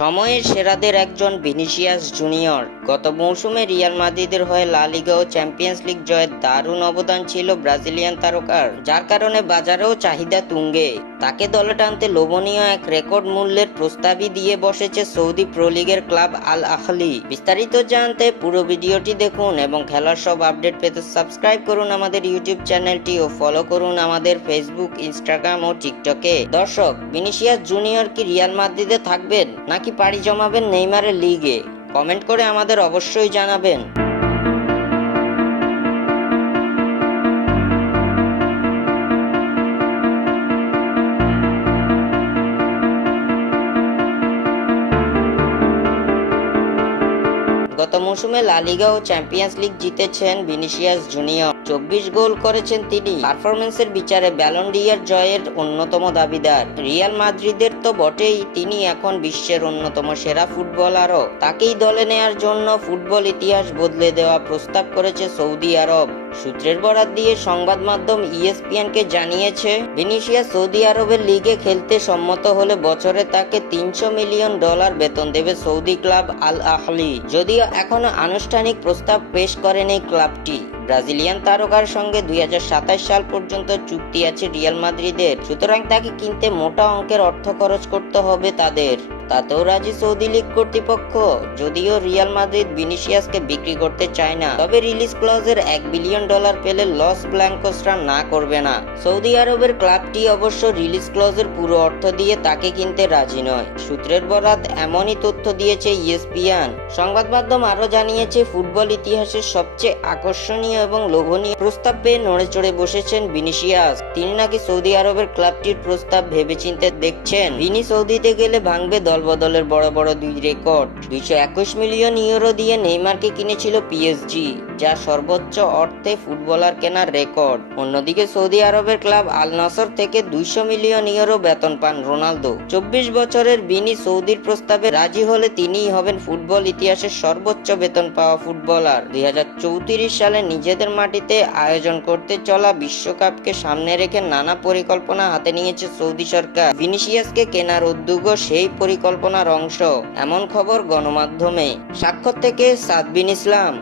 সময়ের সেরাদের একজন Vinicius junior. গত মৌসুমে রিয়াল মাদ্রিদের হয়ে লা লিগা ও চ্যাম্পিয়ন্স লিগ জয়ে দারুণ অবদান ছিল ব্রাজিলিয়ান তারকার, যার কারণে বাজারেও চাহিদা তুঙ্গে। তাকে দলে টানতে লোভনীয় এক রেকর্ড মূল্যের প্রস্তাবই দিয়ে বসেছে সৌদি প্রো লিগের ক্লাব আল আহলি। বিস্তারিত জানতে পুরো ভিডিওটি দেখুন এবং খেলার সব আপডেট পেতে সাবস্ক্রাইব করুন আমাদের ইউটিউব চ্যানেলটি ও ফলো করুন আমাদের ফেসবুক, ইনস্টাগ্রাম ও টিকটকে। দর্শক, ভিনিসিয়াস জুনিয়র কি রিয়াল মাদ্রিদে থাকবেন নাকি পাড়ি জমাবেন নেইমারের লিগে? কমেন্ট করে আমাদের অবশ্যই জানাবেন। গত মৌসুমে লা লিগা ও চ্যাম্পিয়ন্স লিগ জিতেছেন ভিনিসিয়াস জুনিয়র। 24 গোল করেছেন তিনি। পারফরমেন্সের বিচারে ব্যালন ডি'অর জয়ের অন্যতম দাবিদার। রিয়াল মাদ্রিদের তো বটেই, তিনি এখন বিশ্বের অন্যতম সেরা ফুটবলারও। তাকেই দলে নেয়ার জন্য ফুটবল ইতিহাস বদলে দেওয়া প্রস্তাব করেছে সৌদি আরব। সূত্রের বরাত দিয়ে সংবাদ মাধ্যম ESPN কে জানিয়েছে, ভিনিসিয়াস সৌদি আরবের লিগে খেলতে সম্মত হলে বছরে তাকে $300 মিলিয়ন বেতন দেবে সৌদি ক্লাব আল আহলি। যদিও এখনো আনুষ্ঠানিক প্রস্তাব পেশ করেনি ক্লাবটি। ব্রাজিলিয়ান তারকার সঙ্গে 2027 সাল পর্যন্ত চুক্তি আছে রিয়াল মাদ্রিদের, সুতরাং তাকে কিনতে মোটা অঙ্কের অর্থ খরচ করতে হবে তাদের। তাতেও রাজি সৌদি লীগ কর্তৃপক্ষ। যদিও রিয়াল মাদ্রিদ ভিনিসিয়াসকে বিক্রি করতে চায় না, তবে রিলিজ ক্লজের $1 বিলিয়ন পেলে লস ব্ল্যাঙ্কোসরা না করবে না। সৌদি আরবের ক্লাবটি অবশ্য রিলিজ ক্লজের পুরো অর্থ দিয়ে তাকে কিনতে রাজি নয়। সূত্রের বরাত এমনই তথ্য দিয়েছে ESPN। সংবাদ মাধ্যম আরো জানিয়েছে, ফুটবল ইতিহাসের সবচেয়ে আকর্ষণীয় এবং লোভনীয় প্রস্তাব পেয়ে নড়েচড়ে বসেছেন ভিনিসিয়াস। তিনি নাকি সৌদি আরবের ক্লাবটির প্রস্তাব ভেবেচিন্তে দেখছেন। ভিনি সৌদিতে গেলে ভাঙবে দলবদলের বড় বড় দুই রেকর্ড। 221 মিলিয়ন ইউরো দিয়ে নেইমারকে কিনেছিল PSG, যা সর্বোচ্চ অর্থে ফুটবলার কেনার রেকর্ড। অন্যদিকে সৌদি আরবের ক্লাব আল নাসর থেকে 200 মিলিয়ন ইউরো বেতন পান রোনালদো। 24 বছরের ভিনি সৌদির প্রস্তাবে রাজি হলে তিনিই হবেন ফুটবল ইতিহাসের সর্বোচ্চ বেতন পাওয়া ফুটবলার। 2034 সালে নিজেদের মাটিতে আয়োজন করতে চলা বিশ্বকাপকে সামনে রেখে নানা পরিকল্পনা হাতে নিয়েছে সৌদি সরকার। ভিনিসিয়াসকে কেনার উদ্যোগও সেই পরিকল্পনার অংশ, এমন খবর গণমাধ্যমে। স্বাক্ষর থেকে সাদবিন ইসলাম।